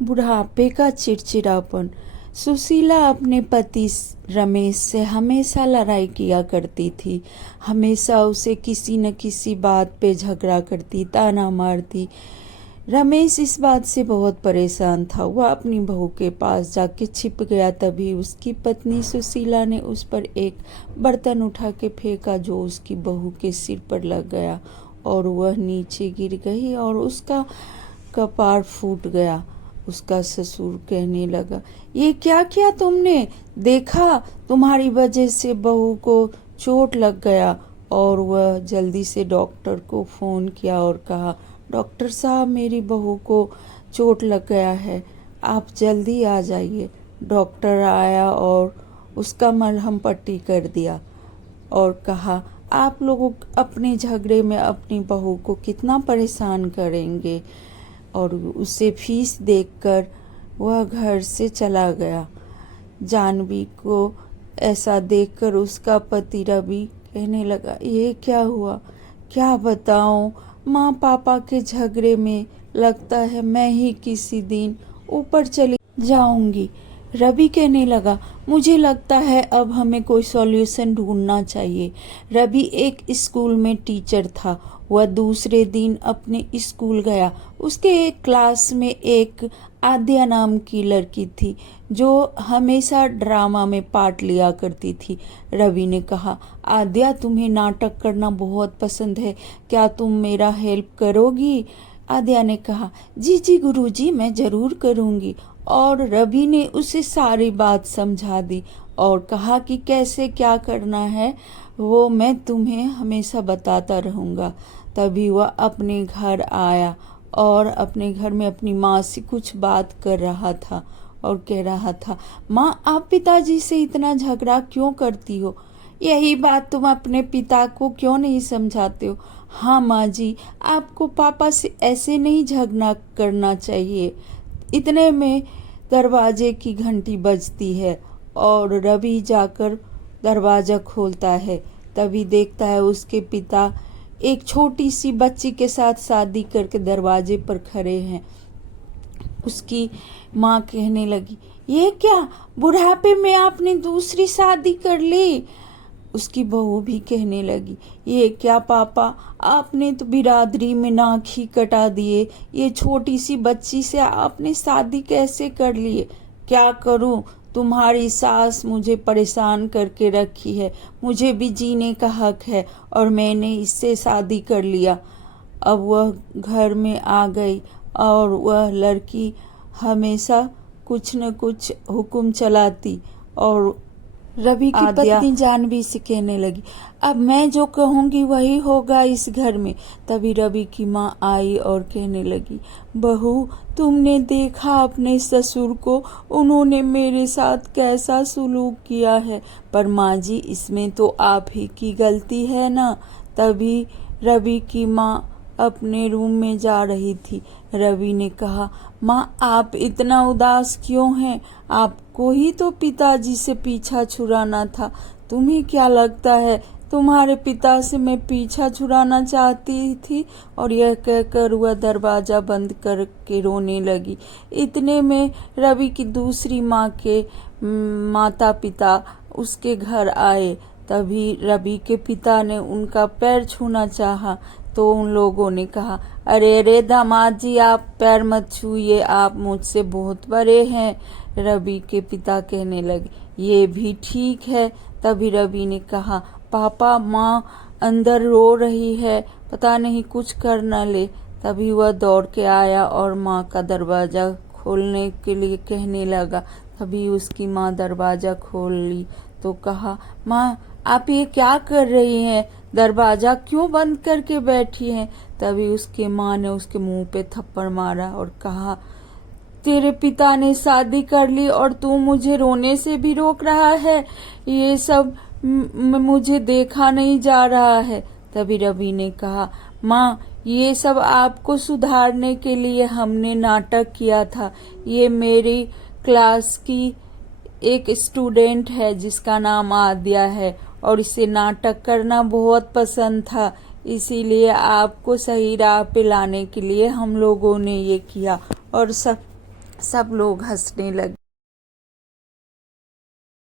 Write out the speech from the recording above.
बुढ़ापे का चिड़चिड़ापन। सुशीला अपने पति रमेश से हमेशा लड़ाई किया करती थी। हमेशा उसे किसी न किसी बात पे झगड़ा करती, ताना मारती। रमेश इस बात से बहुत परेशान था। वह अपनी बहू के पास जाके छिप गया। तभी उसकी पत्नी सुशीला ने उस पर एक बर्तन उठा के फेंका जो उसकी बहू के सिर पर लग गया और वह नीचे गिर गई और उसका कपार फूट गया। उसका ससुर कहने लगा, ये क्या किया तुमने? देखा, तुम्हारी वजह से बहू को चोट लग गया। और वह जल्दी से डॉक्टर को फ़ोन किया और कहा, डॉक्टर साहब, मेरी बहू को चोट लग गया है, आप जल्दी आ जाइए। डॉक्टर आया और उसका मलहम पट्टी कर दिया और कहा, आप लोग अपने झगड़े में अपनी बहू को कितना परेशान करेंगे। और उसे फीस देकर वह घर से चला गया। जानवी को ऐसा देखकर उसका पति रवि कहने लगा, ये क्या हुआ? क्या बताऊं, माँ पापा के झगड़े में लगता है मैं ही किसी दिन ऊपर चली जाऊंगी। रवि कहने लगा, मुझे लगता है अब हमें कोई सॉल्यूशन ढूंढना चाहिए। रवि एक स्कूल में टीचर था। वह दूसरे दिन अपने स्कूल गया। उसके एक क्लास में एक आद्या नाम की लड़की थी जो हमेशा ड्रामा में पार्ट लिया करती थी। रवि ने कहा, आद्या, तुम्हें नाटक करना बहुत पसंद है, क्या तुम मेरा हेल्प करोगी? आद्या ने कहा, जी जी गुरुजी, मैं जरूर करूंगी। और रवि ने उसे सारी बात समझा दी और कहा कि कैसे क्या करना है वो मैं तुम्हें हमेशा बताता रहूँगा। तभी वह अपने घर आया और अपने घर में अपनी माँ से कुछ बात कर रहा था और कह रहा था, माँ, आप पिताजी से इतना झगड़ा क्यों करती हो? यही बात तुम अपने पिता को क्यों नहीं समझाते हो? हाँ माँ जी, आपको पापा से ऐसे नहीं झगड़ा करना चाहिए। इतने में दरवाजे की घंटी बजती है और रवि जाकर दरवाज़ा खोलता है। तभी देखता है उसके पिता एक छोटी सी बच्ची के साथ शादी करके दरवाजे पर खड़े हैं। उसकी माँ कहने लगी, ये क्या, बुढ़ापे में आपने दूसरी शादी कर ली? उसकी बहू भी कहने लगी, ये क्या पापा, आपने तो बिरादरी में नाक ही कटा दिए। ये छोटी सी बच्ची से आपने शादी कैसे कर ली? क्या करूं, तुम्हारी सास मुझे परेशान करके रखी है। मुझे भी जीने का हक है और मैंने इससे शादी कर लिया। अब वह घर में आ गई और वह लड़की हमेशा कुछ न कुछ हुक्म चलाती और रवि की पत्नी जानवी से कहने लगी, अब मैं जो कहूँगी वही होगा इस घर में। तभी रवि की माँ आई और कहने लगी, बहू, तुमने देखा अपने ससुर को, उन्होंने मेरे साथ कैसा सलूक किया है। पर माँ जी, इसमें तो आप ही की गलती है ना। तभी रवि की माँ अपने रूम में जा रही थी। रवि ने कहा, माँ, आप इतना उदास क्यों हैं? आपको ही तो पिताजी से पीछा छुड़ाना था। तुम्हें क्या लगता है तुम्हारे पिता से मैं पीछा छुड़ाना चाहती थी? और यह कहकर वह दरवाजा बंद करके रोने लगी। इतने में रवि की दूसरी माँ के माता पिता उसके घर आए। तभी रवि के पिता ने उनका पैर छूना चाहा तो उन लोगों ने कहा, अरे अरे दामाद जी, आप पैर मत छूइए, आप मुझसे बहुत बड़े हैं। रवि के पिता कहने लगे, ये भी ठीक है। तभी रवि ने कहा, पापा, माँ अंदर रो रही है, पता नहीं कुछ कर न ले। तभी वह दौड़ के आया और माँ का दरवाज़ा खोलने के लिए कहने लगा। तभी उसकी माँ दरवाज़ा खोल ली तो कहा, माँ, आप ये क्या कर रही हैं? दरवाज़ा क्यों बंद करके बैठी हैं? तभी उसके माँ ने उसके मुंह पे थप्पड़ मारा और कहा, तेरे पिता ने शादी कर ली और तू मुझे रोने से भी रोक रहा है। ये सब मुझे देखा नहीं जा रहा है। तभी रवि ने कहा, माँ, ये सब आपको सुधारने के लिए हमने नाटक किया था। ये मेरी क्लास की एक स्टूडेंट है जिसका नाम आद्या है और इसे नाटक करना बहुत पसंद था, इसीलिए आपको सही राह पे लाने के लिए हम लोगों ने ये किया और सब लोग हंसने लगे।